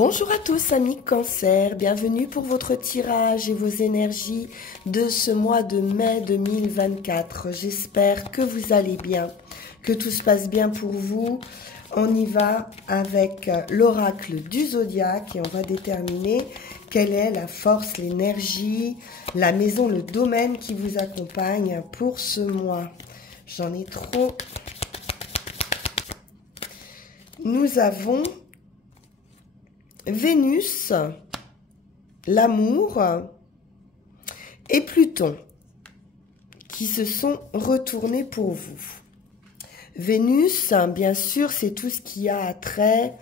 Bonjour à tous amis Cancer, bienvenue pour votre tirage et vos énergies de ce mois de mai 2024. J'espère que vous allez bien, que tout se passe bien pour vous. On y va avec l'oracle du zodiaque et on va déterminer quelle est la force, l'énergie, la maison, le domaine qui vous accompagne pour ce mois. J'en ai trop. Nous avons Vénus, l'amour et Pluton qui se sont retournés pour vous. Vénus, bien sûr, c'est tout ce qui a trait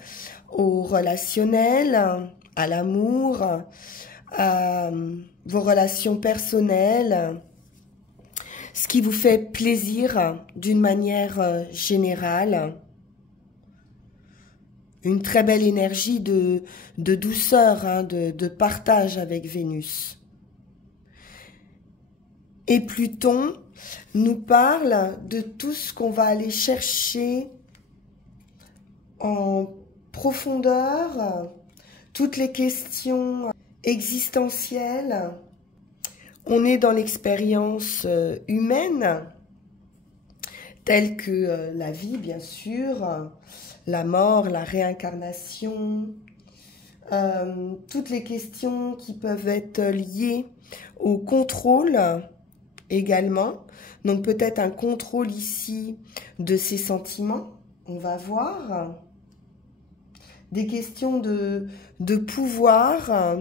au relationnel, à l'amour, à vos relations personnelles, ce qui vous fait plaisir d'une manière générale. Une très belle énergie de douceur, de partage avec Vénus. Et Pluton nous parle de tout ce qu'on va aller chercher en profondeur, toutes les questions existentielles. On est dans l'expérience humaine, telle que la vie, bien sûr, la mort, la réincarnation, toutes les questions qui peuvent être liées au contrôle également. Donc peut-être un contrôle ici de ses sentiments, on va voir. Des questions de pouvoir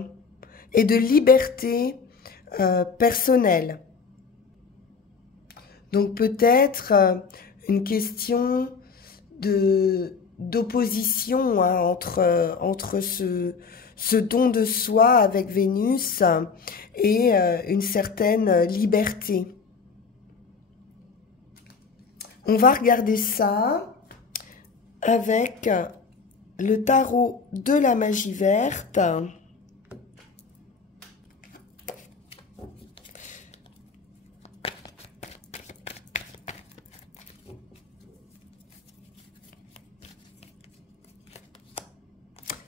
et de liberté personnelle. Donc peut-être une question d'opposition entre ce don de soi avec Vénus et une certaine liberté. On va regarder ça avec le tarot de la magie verte.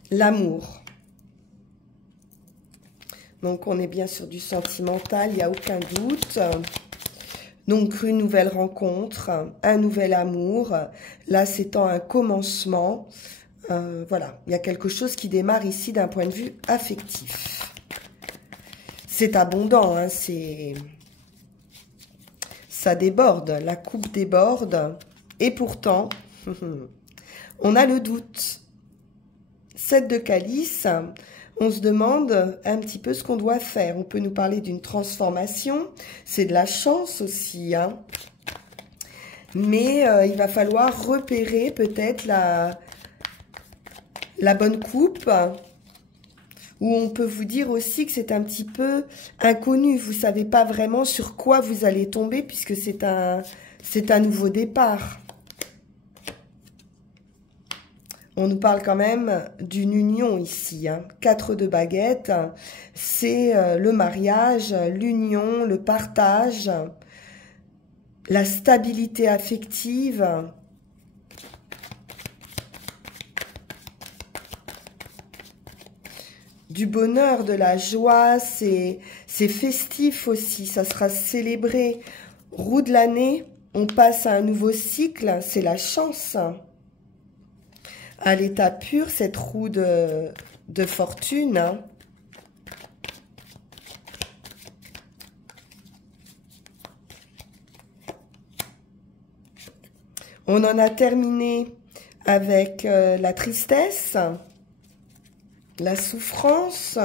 L'amour. Donc, on est bien sur du sentimental, il n'y a aucun doute. Donc, une nouvelle rencontre, un nouvel amour. Là, c'est un commencement. Voilà, il y a quelque chose qui démarre ici d'un point de vue affectif. C'est abondant, hein, ça déborde, la coupe déborde. Et pourtant, on a le doute. 7 de calice, on se demande un petit peu ce qu'on doit faire. On peut nous parler d'une transformation, c'est de la chance aussi, hein. Mais il va falloir repérer peut-être la bonne coupe, où on peut vous dire aussi que c'est un petit peu inconnu. Vous ne savez pas vraiment sur quoi vous allez tomber puisque c'est un nouveau départ. On nous parle quand même d'une union ici, hein. 4 de baguettes, c'est le mariage, l'union, le partage, la stabilité affective. Du bonheur, de la joie, c'est festif aussi, ça sera célébré. Roue de l'année, on passe à un nouveau cycle, c'est la chance. À l'état pur, cette roue de fortune. Hein. On en a terminé avec la tristesse, la souffrance,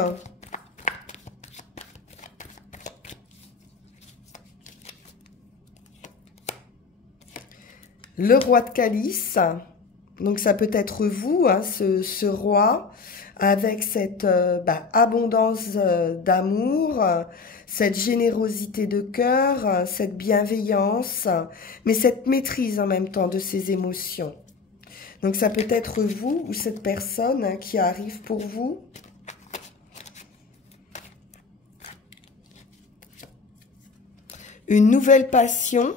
le roi de calice. Donc, ça peut être vous, hein, ce roi, avec cette abondance d'amour, cette générosité de cœur, cette bienveillance, mais cette maîtrise en même temps de ses émotions. Donc, ça peut être vous ou cette personne hein, qui arrive pour vous. Une nouvelle passion.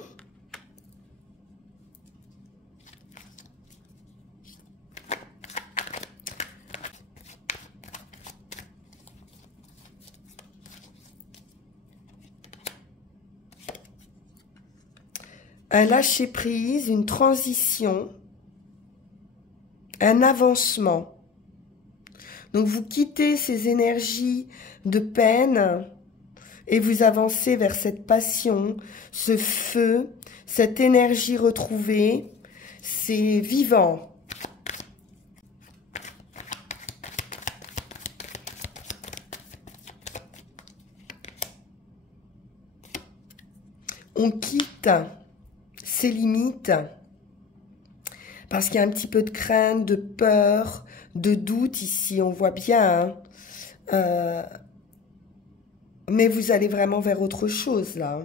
un lâcher-prise, une transition, un avancement. Donc vous quittez ces énergies de peine et vous avancez vers cette passion, ce feu, cette énergie retrouvée. C'est vivant. On quitte ses limites parce qu'il y a un petit peu de crainte, de peur, de doute ici, on voit bien. Hein. Mais vous allez vraiment vers autre chose là.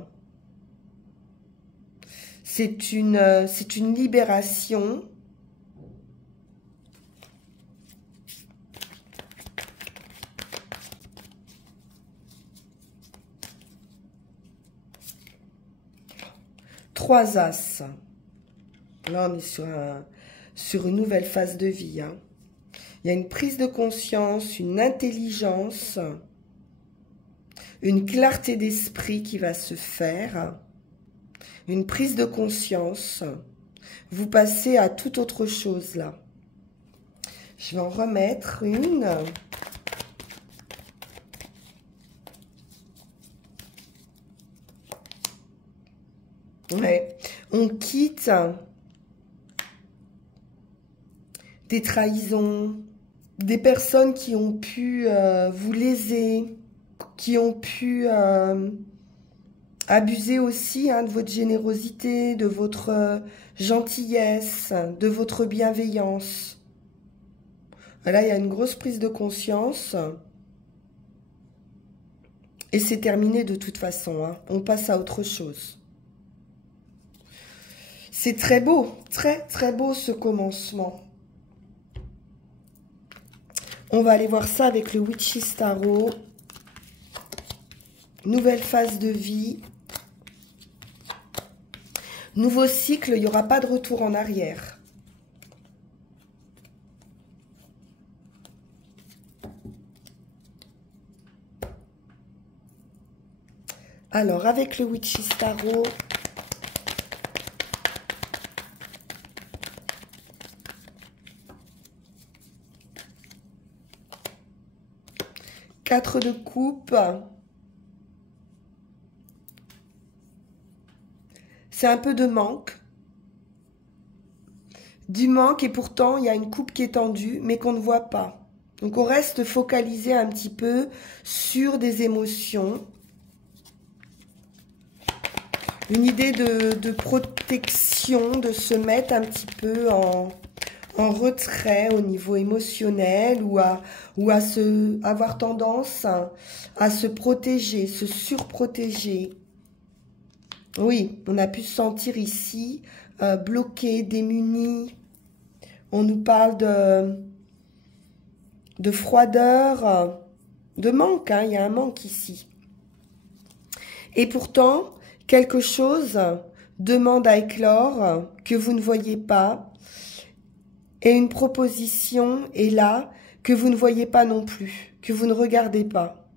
C'est une libération. Trois as. Là, on est sur une nouvelle phase de vie. Hein. Il y a une prise de conscience, une intelligence, une clarté d'esprit qui va se faire, une prise de conscience. Vous passez à toute autre chose là. Je vais en remettre une. Ouais. On quitte des trahisons, des personnes qui ont pu vous léser, qui ont pu abuser aussi hein, de votre générosité, de votre gentillesse, de votre bienveillance. Là, il y a une grosse prise de conscience. Et c'est terminé de toute façon. Hein. On passe à autre chose. C'est très beau, très très beau ce commencement. On va aller voir ça avec le Witch's Tarot. Nouvelle phase de vie. Nouveau cycle, il n'y aura pas de retour en arrière. Alors, avec le Witch's Tarot... 4 de coupe. C'est un peu de manque. Du manque et pourtant il y a une coupe qui est tendue mais qu'on ne voit pas. Donc on reste focalisé un petit peu sur des émotions. Une idée de protection, de se mettre un petit peu en retrait au niveau émotionnel ou à avoir tendance à se protéger, se surprotéger. Oui, on a pu se sentir ici bloqué, démuni. On nous parle de froideur, de manque, hein, il y a un manque ici. Et pourtant, quelque chose demande à éclore que vous ne voyez pas. Et une proposition est là que vous ne voyez pas non plus, que vous ne regardez pas.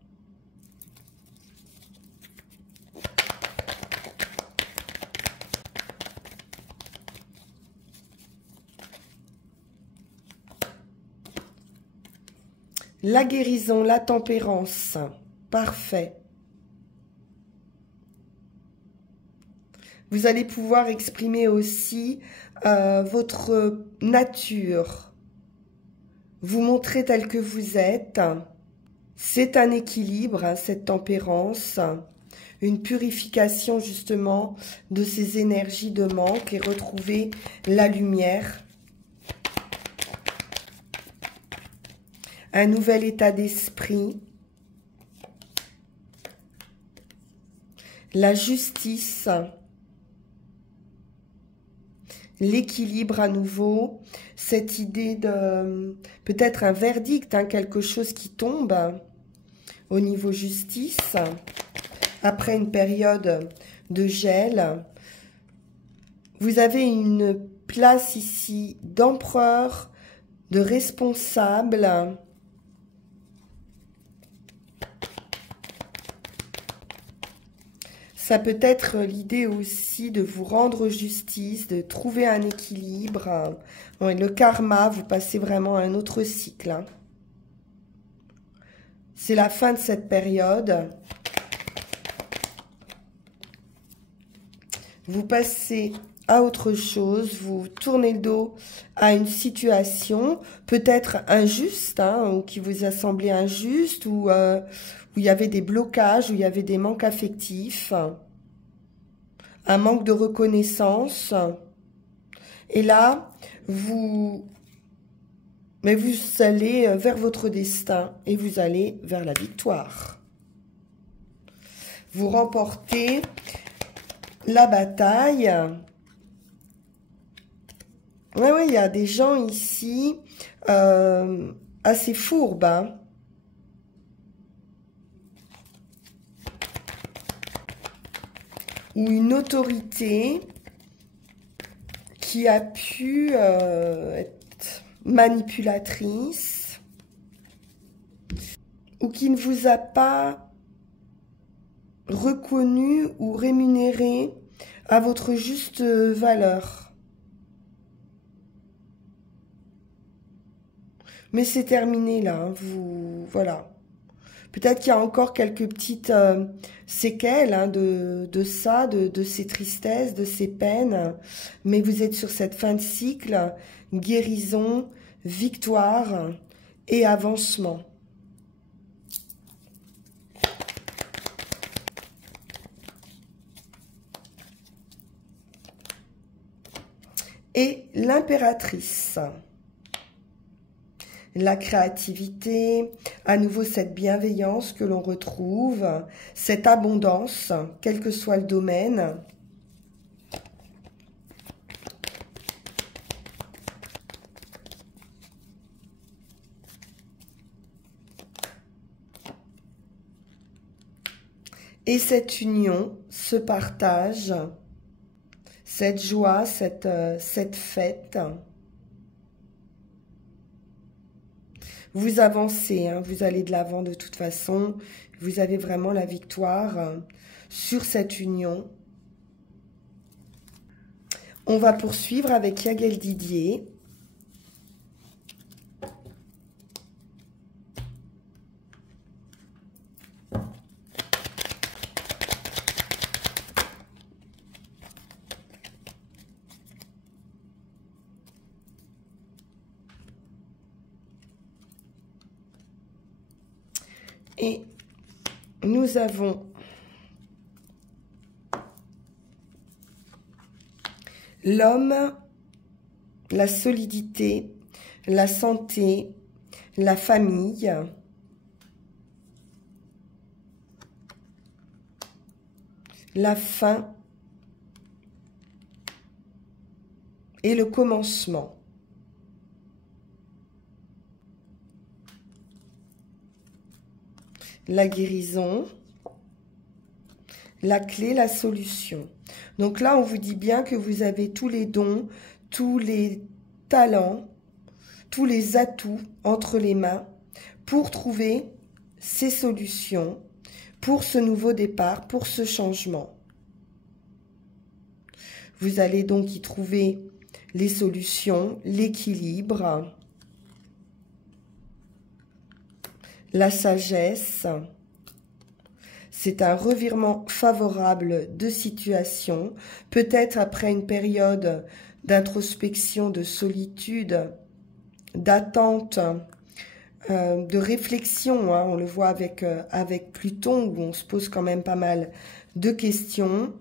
La guérison, la tempérance, parfait. Vous allez pouvoir exprimer aussi votre nature, vous montrer tel que vous êtes. C'est un équilibre, hein, cette tempérance, une purification justement de ces énergies de manque et retrouver la lumière. Un nouvel état d'esprit. La justice. L'équilibre à nouveau, cette idée de peut-être un verdict, hein, quelque chose qui tombe au niveau justice, après une période de gel. Vous avez une place ici d'empereur, de responsable. Ça peut être l'idée aussi de vous rendre justice, de trouver un équilibre. Ouais, le karma, vous passez vraiment à un autre cycle, hein. C'est la fin de cette période. Vous passez à autre chose, vous tournez le dos à une situation peut-être injuste, hein, ou qui vous a semblé injuste, ou où il y avait des blocages, où il y avait des manques affectifs, un manque de reconnaissance. Et là, mais vous allez vers votre destin et vous allez vers la victoire. Vous remportez la bataille. Ouais, il y a des gens ici assez fourbes, hein. Ou une autorité qui a pu être manipulatrice ou qui ne vous a pas reconnu ou rémunéré à votre juste valeur. Mais c'est terminé là, hein, voilà. Peut-être qu'il y a encore quelques petites séquelles, hein, de ça, de ces tristesses, de ces peines. Mais vous êtes sur cette fin de cycle, guérison, victoire et avancement. Et l'impératrice. La créativité, à nouveau cette bienveillance que l'on retrouve, cette abondance, quel que soit le domaine. Et cette union, ce partage, cette joie, cette fête. Vous avancez, hein, vous allez de l'avant de toute façon. Vous avez vraiment la victoire sur cette union. On va poursuivre avec Yagel Didier. Et nous avons l'homme, la solidité, la santé, la famille, la fin et le commencement. La guérison, la clé, la solution. Donc là, on vous dit bien que vous avez tous les dons, tous les talents, tous les atouts entre les mains pour trouver ces solutions, pour ce nouveau départ, pour ce changement. Vous allez donc y trouver les solutions, l'équilibre, la sagesse. C'est un revirement favorable de situation, peut-être après une période d'introspection, de solitude, d'attente, de réflexion, hein. On le voit avec Pluton, où on se pose quand même pas mal de questions.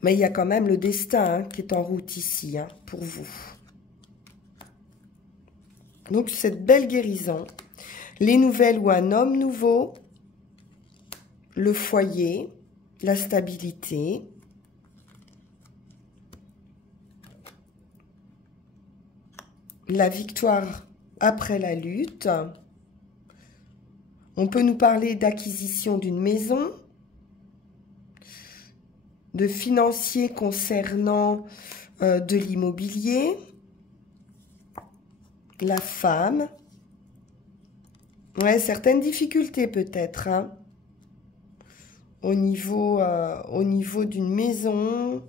Mais il y a quand même le destin, hein, qui est en route ici, hein, pour vous. Donc cette belle guérison, les nouvelles ou un homme nouveau, le foyer, la stabilité, la victoire après la lutte. On peut nous parler d'acquisition d'une maison, de financier concernant de l'immobilier, la femme. Ouais, certaines difficultés peut-être, hein. au niveau d'une maison,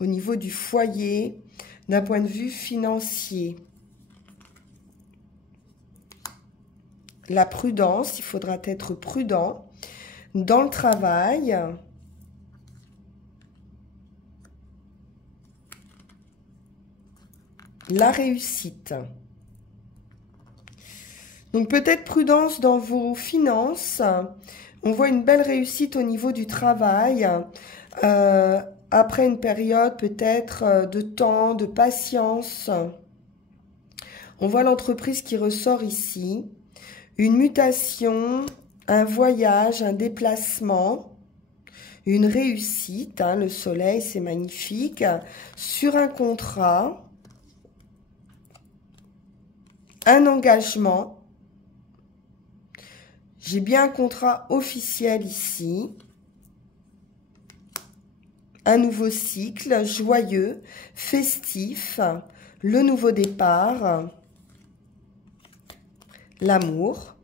au niveau du foyer, d'un point de vue financier. La prudence, il faudra être prudent dans le travail. La réussite. Donc peut-être prudence dans vos finances. On voit une belle réussite au niveau du travail. Après une période peut-être de temps, de patience. On voit l'entreprise qui ressort ici. Une mutation, un voyage, un déplacement, une réussite. Hein, le soleil, c'est magnifique. Sur un contrat, un engagement. J'ai bien un contrat officiel ici. Un nouveau cycle, joyeux, festif, le nouveau départ. L'amour.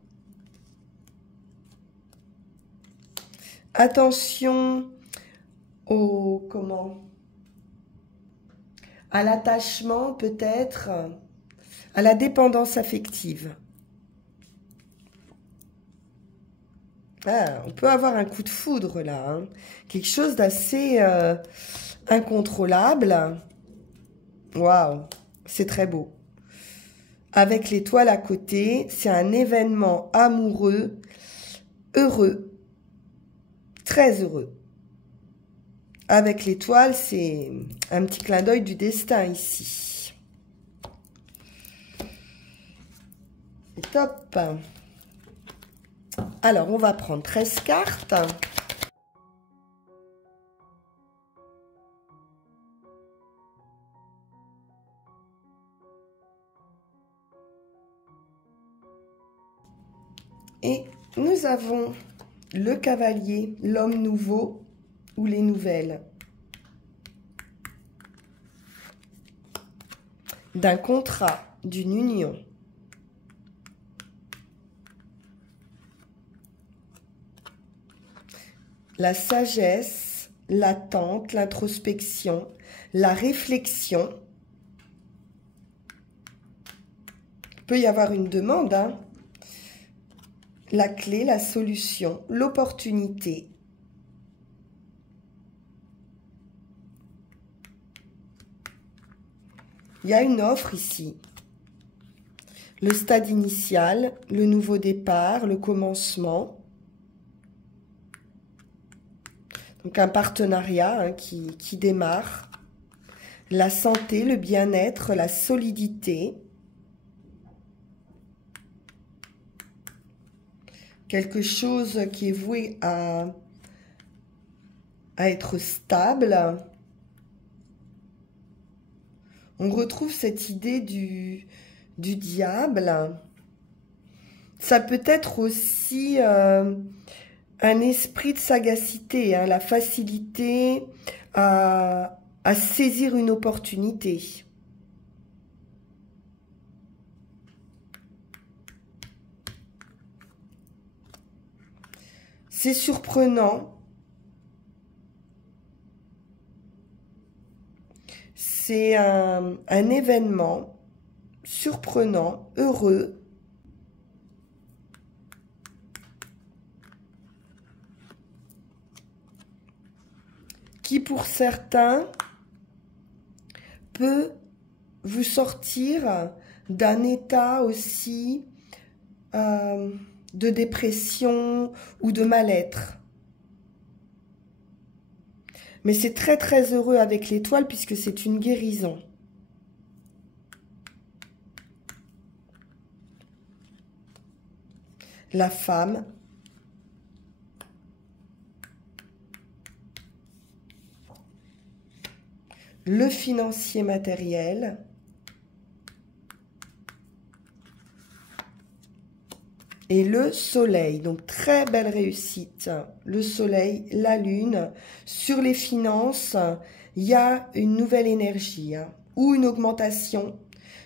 Attention à l'attachement peut-être, à la dépendance affective. Ah, on peut avoir un coup de foudre là, hein. Quelque chose d'assez incontrôlable. Waouh, c'est très beau. Avec l'étoile à côté, c'est un événement amoureux, heureux, très heureux. Avec l'étoile, c'est un petit clin d'œil du destin ici. C'est top. Alors, on va prendre 13 cartes. Et nous avons le cavalier, l'homme nouveau ou les nouvelles. D'un contrat, d'une union. La sagesse, l'attente, l'introspection, la réflexion. Il peut y avoir une demande, hein. La clé, la solution, l'opportunité. Il y a une offre ici. Le stade initial, le nouveau départ, le commencement. Donc un partenariat hein, qui démarre. La santé, le bien-être, la solidité. Quelque chose qui est voué à être stable. On retrouve cette idée du diable. Ça peut être aussi un esprit de sagacité, hein, la facilité à saisir une opportunité. C'est surprenant. C'est un événement surprenant, heureux. Qui pour certains peut vous sortir d'un état aussi de dépression ou de mal-être. Mais c'est très très heureux avec l'étoile puisque c'est une guérison. La femme. Le financier matériel. Et le soleil, donc très belle réussite. Le soleil, la lune. Sur les finances, il y a une nouvelle énergie hein, ou une augmentation.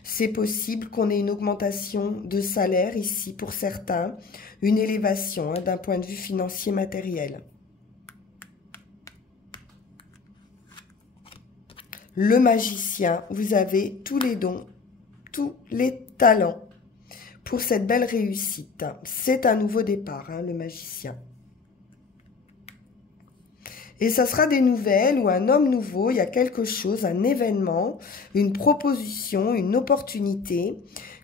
C'est possible qu'on ait une augmentation de salaire ici pour certains. Une élévation hein, d'un point de vue financier matériel. le magicien, vous avez tous les dons, tous les talents pour cette belle réussite. C'est un nouveau départ, hein, le magicien. Et ça sera des nouvelles ou un homme nouveau, il y a quelque chose, un événement, une proposition, une opportunité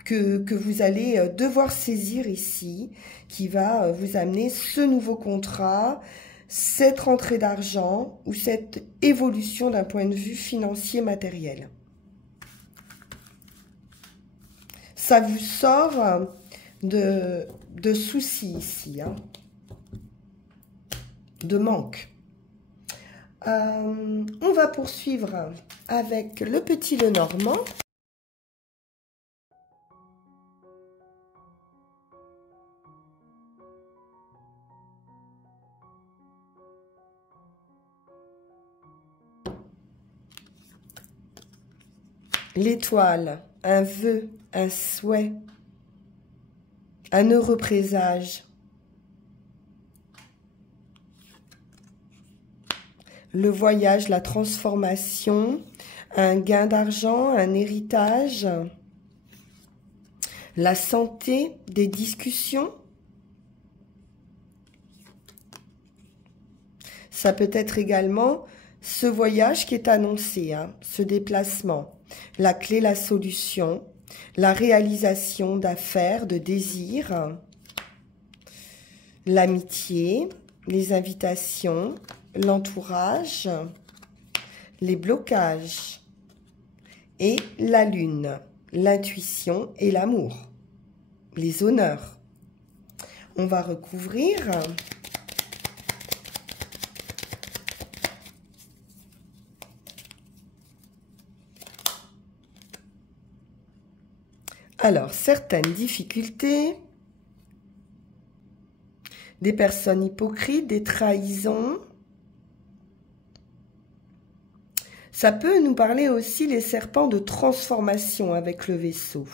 que vous allez devoir saisir ici, qui va vous amener ce nouveau contrat, cette rentrée d'argent ou cette évolution d'un point de vue financier matériel. Ça vous sort de soucis ici, hein, de manque. On va poursuivre avec le petit Lenormand. L'étoile, un vœu, un souhait, un heureux présage. Le voyage, la transformation, un gain d'argent, un héritage, la santé, des discussions. Ça peut être également ce voyage qui est annoncé, hein, ce déplacement. La clé, la solution, la réalisation d'affaires, de désirs, l'amitié, les invitations, l'entourage, les blocages et la lune, l'intuition et l'amour, les honneurs. On va recouvrir. Alors, certaines difficultés, des personnes hypocrites, des trahisons. Ça peut nous parler aussi, les serpents, de transformation avec le vaisseau.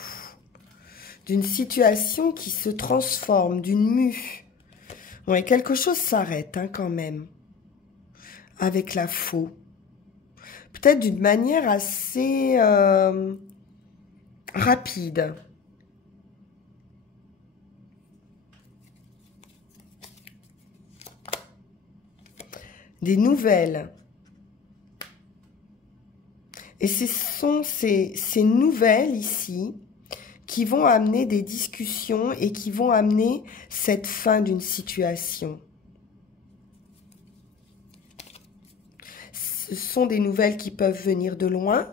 D'une situation qui se transforme, d'une mue. Ouais, quelque chose s'arrête hein, quand même, avec la faux. Peut-être d'une manière assez rapide. Des nouvelles. Et ce sont ces nouvelles ici qui vont amener des discussions et qui vont amener cette fin d'une situation. Ce sont des nouvelles qui peuvent venir de loin.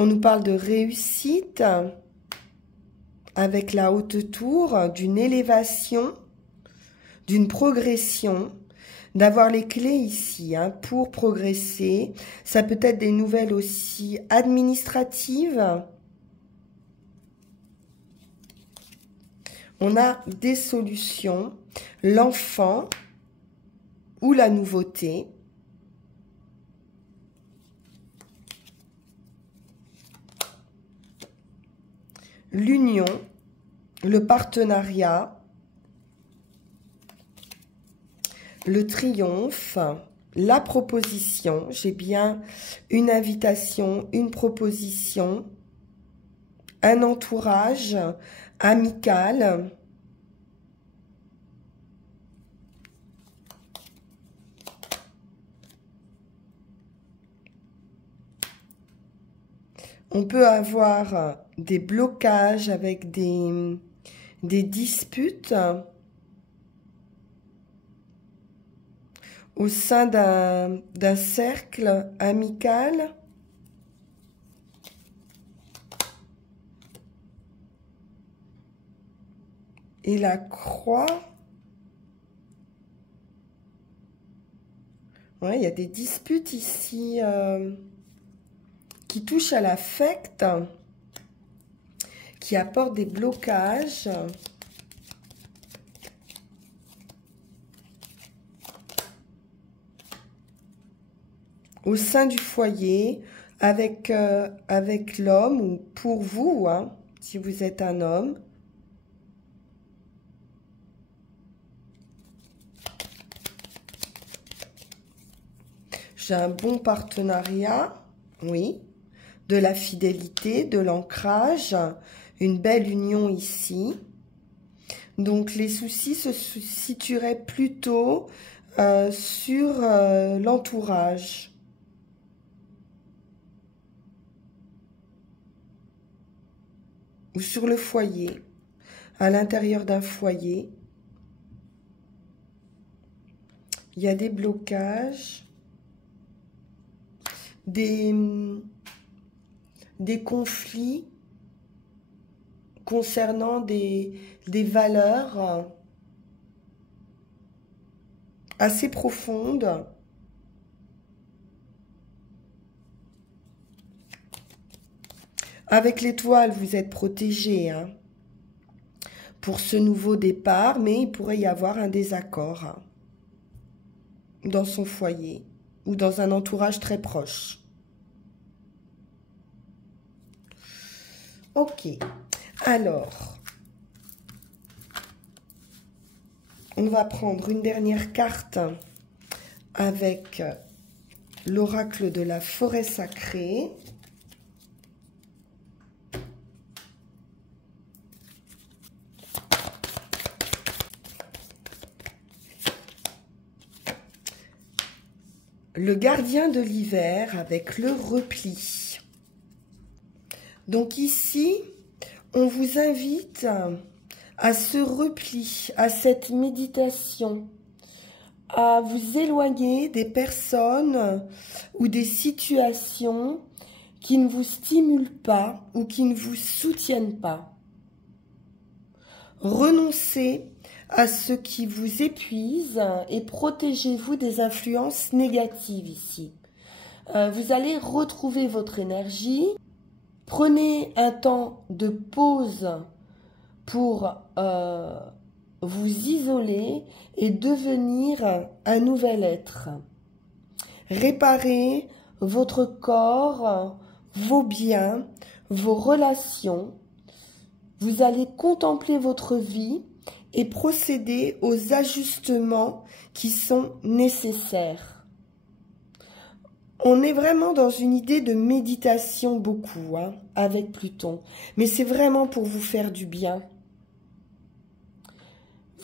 On nous parle de réussite avec la haute tour, d'une élévation, d'une progression, d'avoir les clés ici hein, pour progresser. Ça peut être des nouvelles aussi administratives. On a des solutions, l'enfant ou la nouveauté. L'union, le partenariat, le triomphe, la proposition. J'ai bien une invitation, une proposition, un entourage amical. On peut avoir des blocages avec des disputes au sein d'un cercle amical. Et la croix. Ouais, il y a des disputes ici qui touchent à l'affect, qui apportent des blocages. Au sein du foyer, avec l'homme ou pour vous, hein, si vous êtes un homme. J'ai un bon partenariat, oui, de la fidélité, de l'ancrage, une belle union ici. Donc les soucis se situeraient plutôt sur l'entourage. Ou sur le foyer, à l'intérieur d'un foyer. Il y a des blocages, des conflits concernant des valeurs assez profondes. Avec l'étoile, vous êtes protégé hein, pour ce nouveau départ, mais il pourrait y avoir un désaccord hein, dans son foyer ou dans un entourage très proche. Ok, alors, on va prendre une dernière carte avec l'oracle de la forêt sacrée. Le gardien de l'hiver avec le repli. Donc ici, on vous invite à ce repli, à cette méditation, à vous éloigner des personnes ou des situations qui ne vous stimulent pas ou qui ne vous soutiennent pas. Renoncez à ce qui vous épuise et protégez-vous des influences négatives ici. Vous allez retrouver votre énergie. Prenez un temps de pause pour vous isoler et devenir un nouvel être. Réparez votre corps, vos biens, vos relations. Vous allez contempler votre vie et procéder aux ajustements qui sont nécessaires. On est vraiment dans une idée de méditation beaucoup, hein, avec Pluton. Mais c'est vraiment pour vous faire du bien.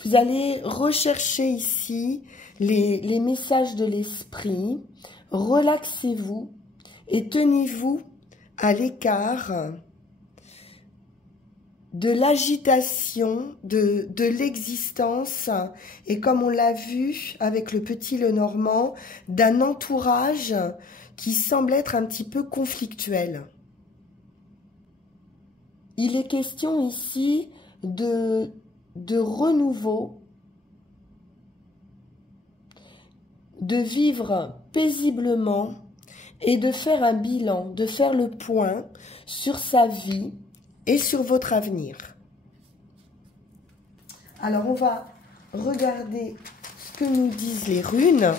Vous allez rechercher ici les messages de l'esprit. Relaxez-vous et tenez-vous à l'écart de l'agitation, de l'existence, et comme on l'a vu avec le petit Lenormand, d'un entourage qui semble être un petit peu conflictuel. Il est question ici de renouveau, de vivre paisiblement et de faire un bilan, de faire le point sur sa vie et sur votre avenir. Alors, on va regarder ce que nous disent les runes.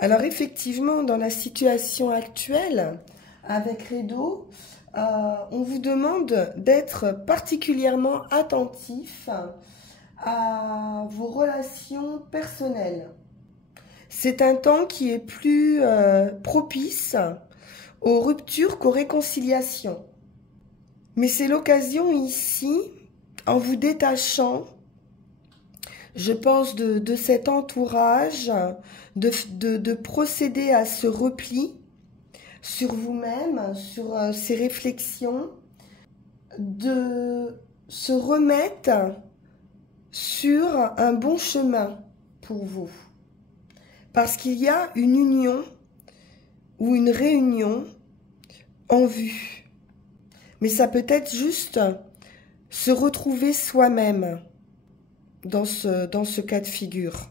Alors effectivement, dans la situation actuelle, avec Redo, on vous demande d'être particulièrement attentif à vos relations personnelles. C'est un temps qui est plus propice aux ruptures qu'aux réconciliations. Mais c'est l'occasion ici, en vous détachant, je pense, de cet entourage, de procéder à ce repli sur vous-même, sur ces réflexions, de se remettre sur un bon chemin pour vous. Parce qu'il y a une union ou une réunion en vue. Mais ça peut être juste se retrouver soi-même dans ce cas de figure.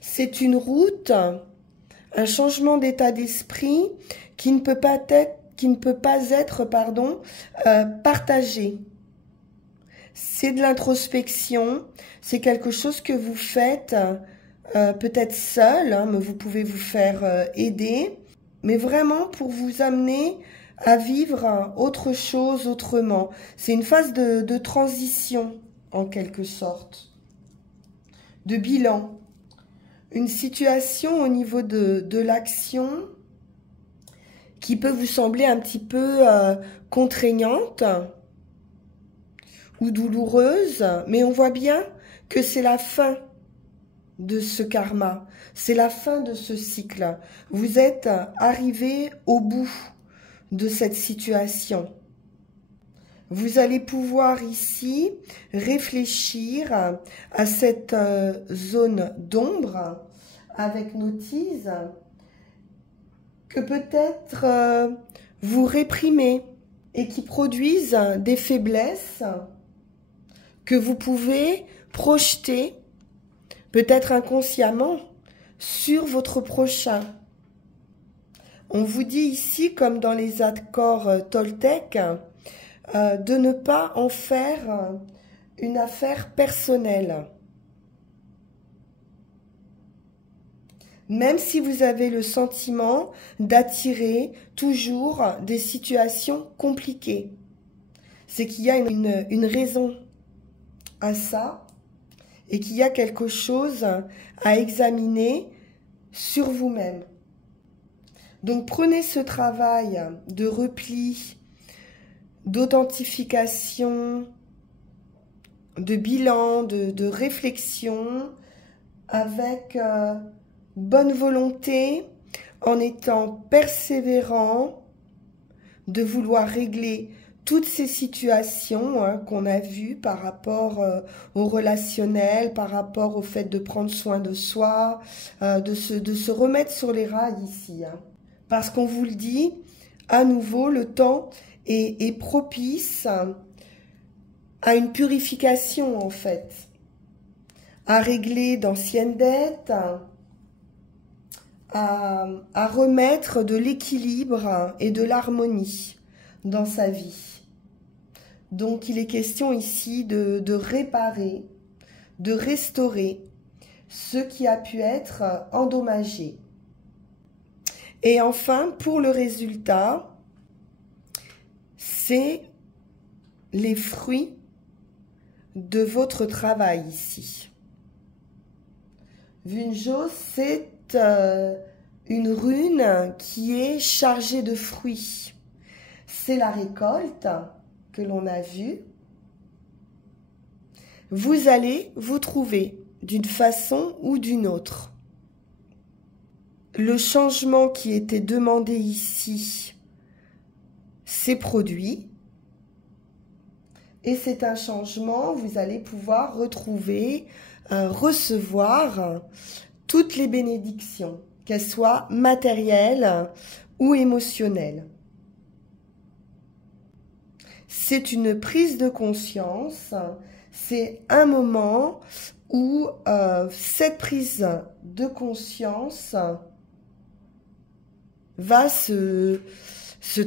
C'est une route, un changement d'état d'esprit qui ne peut pas qui ne peut pas être, partagé. C'est de l'introspection, c'est quelque chose que vous faites peut-être seul, hein, mais vous pouvez vous faire aider, mais vraiment pour vous amener à vivre autre chose autrement. C'est une phase de transition, en quelque sorte, de bilan. Une situation au niveau de l'action qui peut vous sembler un petit peu contraignante ou douloureuse, mais on voit bien que c'est la fin de ce karma, c'est la fin de ce cycle. Vous êtes arrivé au bout de cette situation. Vous allez pouvoir ici réfléchir à cette zone d'ombre avec notice que peut-être vous réprimez et qui produisent des faiblesses que vous pouvez projeter, peut-être inconsciemment, sur votre prochain. On vous dit ici, comme dans les accords toltèques, de ne pas en faire une affaire personnelle. Même si vous avez le sentiment d'attirer toujours des situations compliquées. C'est qu'il y a une raison à ça et qu'il y a quelque chose à examiner sur vous-même. Donc prenez ce travail de repli, d'authentification, de bilan, de réflexion avec bonne volonté, en étant persévérant, de vouloir régler toutes ces situations qu'on a vues par rapport au relationnel, par rapport au fait de prendre soin de soi, de se remettre sur les rails ici. Parce qu'on vous le dit, à nouveau, le temps est propice à une purification en fait, à régler d'anciennes dettes, à remettre de l'équilibre et de l'harmonie dans sa vie. Donc il est question ici de réparer, de restaurer ce qui a pu être endommagé. Et enfin, pour le résultat, c'est les fruits de votre travail ici. Vunjo, c'est une rune qui est chargée de fruits. C'est la récolte que l'on a vue. Vous allez vous trouver d'une façon ou d'une autre. Le changement qui était demandé ici s'est produit. Et c'est un changement, vous allez pouvoir retrouver, recevoir toutes les bénédictions, qu'elles soient matérielles ou émotionnelles. C'est une prise de conscience, c'est un moment où cette prise de conscience va se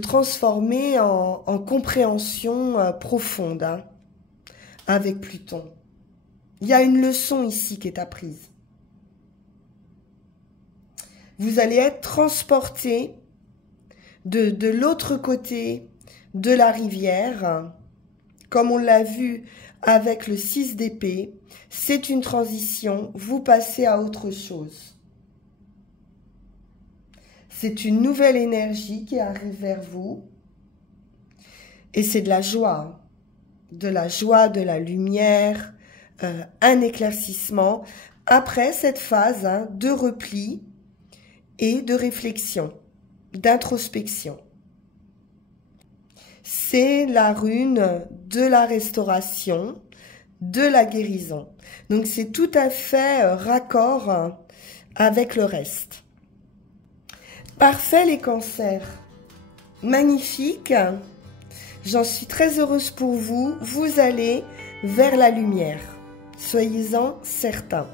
transformer en compréhension profonde avec Pluton. Il y a une leçon ici qui est apprise. Vous allez être transporté de l'autre côté de la rivière, comme on l'a vu avec le 6 d'épée. C'est une transition, vous passez à autre chose. C'est une nouvelle énergie qui arrive vers vous. Et c'est de la joie, de la lumière, un éclaircissement après cette phase de repli et de réflexion, d'introspection. C'est la rune de la restauration, de la guérison. Donc c'est tout à fait raccord avec le reste. Parfait les cancers. Magnifique. J'en suis très heureuse pour vous. Vous allez vers la lumière. Soyez-en certains.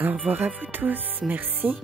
Au revoir à vous tous. Merci.